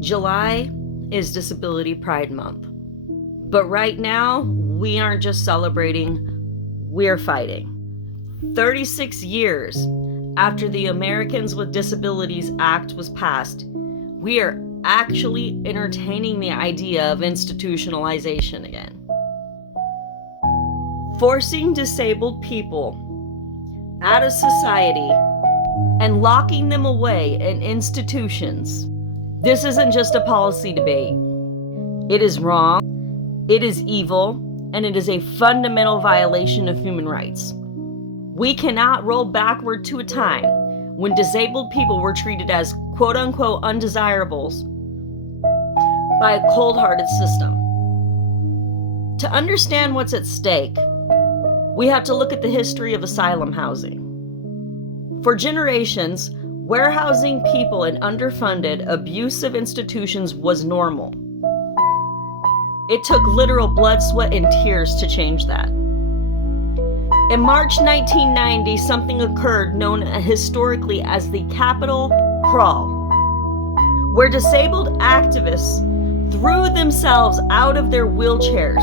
July is Disability Pride Month. But right now, we aren't just celebrating, we're fighting. 36 years after the Americans with Disabilities Act was passed, we are actually entertaining the idea of institutionalization again. Forcing disabled people out of society and locking them away in institutions. This isn't just a policy debate. It is wrong, it is evil, and it is a fundamental violation of human rights. We cannot roll backward to a time when disabled people were treated as quote-unquote undesirables by a cold-hearted system. To understand what's at stake, we have to look at the history of asylum housing. For generations, warehousing people in underfunded, abusive institutions was normal. It took literal blood, sweat, and tears to change that. In March 1990, something occurred known historically as the Capitol Crawl, where disabled activists threw themselves out of their wheelchairs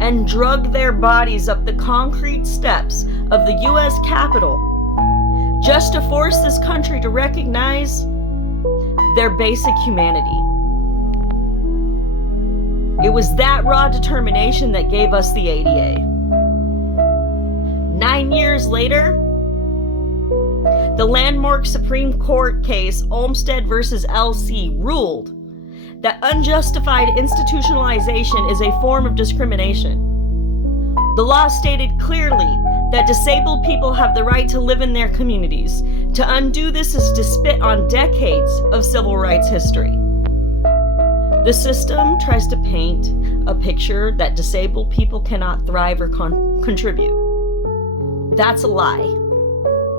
and dragged their bodies up the concrete steps of the U.S. Capitol just to force this country to recognize their basic humanity. It was that raw determination that gave us the ADA. 9 years later, the landmark Supreme Court case Olmstead versus LC ruled that unjustified institutionalization is a form of discrimination. The law stated clearly that disabled people have the right to live in their communities. To undo this is to spit on decades of civil rights history. The system tries to paint a picture that disabled people cannot thrive or contribute. That's a lie.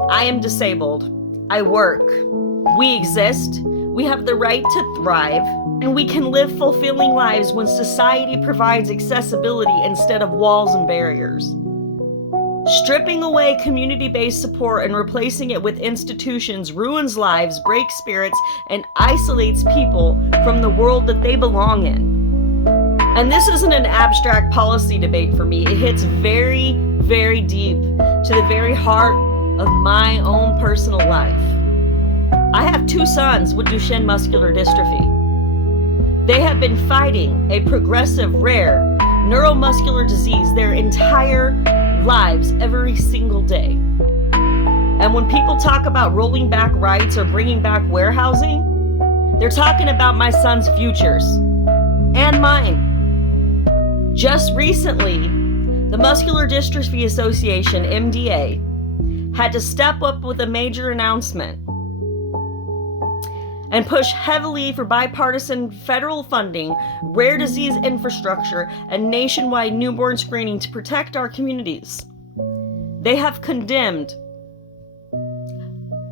I am disabled. I work. We exist. We have the right to thrive. And we can live fulfilling lives when society provides accessibility instead of walls and barriers. Stripping away community-based support and replacing it with institutions ruins lives, breaks spirits, and isolates people from the world that they belong in. And this isn't an abstract policy debate for me. It hits very, very deep to the very heart of my own personal life. I have 2 sons with Duchenne muscular dystrophy. They have been fighting a progressive, rare neuromuscular disease their entire lives every single day. And when people talk about rolling back rights or bringing back warehousing, they're talking about my son's futures and mine. Just recently, the Muscular Dystrophy Association, MDA, had to step up with a major announcement and push heavily for bipartisan federal funding, rare disease infrastructure, and nationwide newborn screening to protect our communities. They have condemned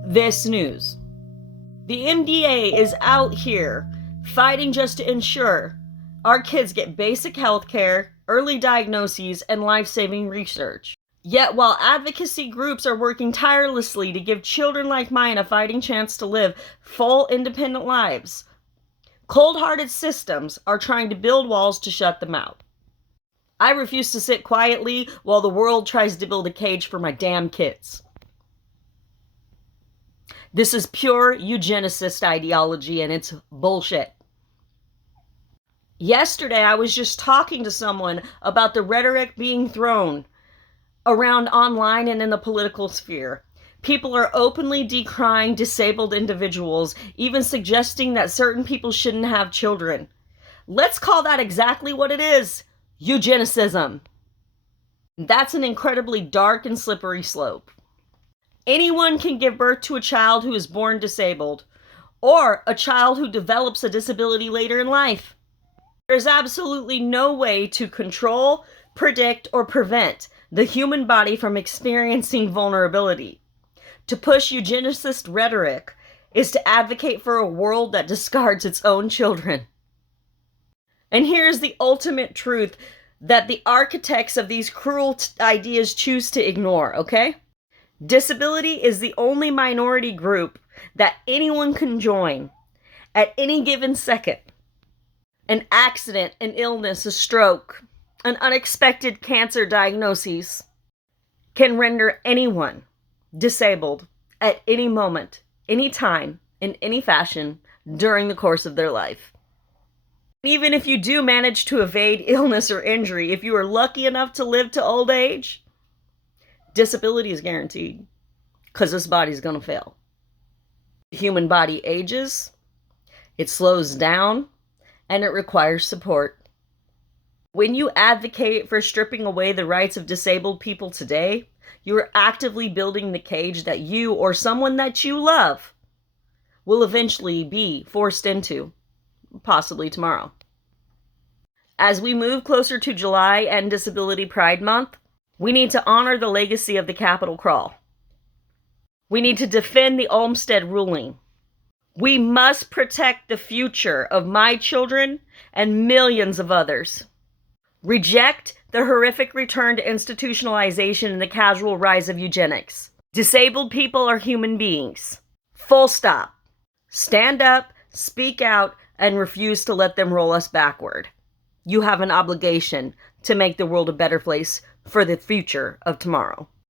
this news. The MDA is out here fighting just to ensure our kids get basic health care, early diagnoses, and life-saving research. Yet while advocacy groups are working tirelessly to give children like mine a fighting chance to live full, independent lives, cold-hearted systems are trying to build walls to shut them out. I refuse to sit quietly while the world tries to build a cage for my damn kids. This is pure eugenicist ideology, and it's bullshit. Yesterday, I was just talking to someone about the rhetoric being thrown around online and in the political sphere. People are openly decrying disabled individuals, even suggesting that certain people shouldn't have children. Let's call that exactly what it is: eugenicism. That's an incredibly dark and slippery slope. Anyone can give birth to a child who is born disabled, or a child who develops a disability later in life. There's absolutely no way to control, predict, or prevent the human body from experiencing vulnerability. To push eugenicist rhetoric is to advocate for a world that discards its own children. And here's the ultimate truth that the architects of these cruel ideas choose to ignore, okay? Disability is the only minority group that anyone can join, at any given second. An accident, an illness, a stroke, an unexpected cancer diagnosis can render anyone disabled at any moment, any time, in any fashion during the course of their life. Even if you do manage to evade illness or injury, if you are lucky enough to live to old age, disability is guaranteed because this body's going to fail. The human body ages, it slows down, and it requires support. When you advocate for stripping away the rights of disabled people today, you are actively building the cage that you or someone that you love will eventually be forced into, possibly tomorrow. As we move closer to July and Disability Pride Month, we need to honor the legacy of the Capitol Crawl. We need to defend the Olmstead ruling. We must protect the future of my children and millions of others. Reject the horrific return to institutionalization and the casual rise of eugenics. Disabled people are human beings. Full stop. Stand up, speak out, and refuse to let them roll us backward. You have an obligation to make the world a better place for the future of tomorrow.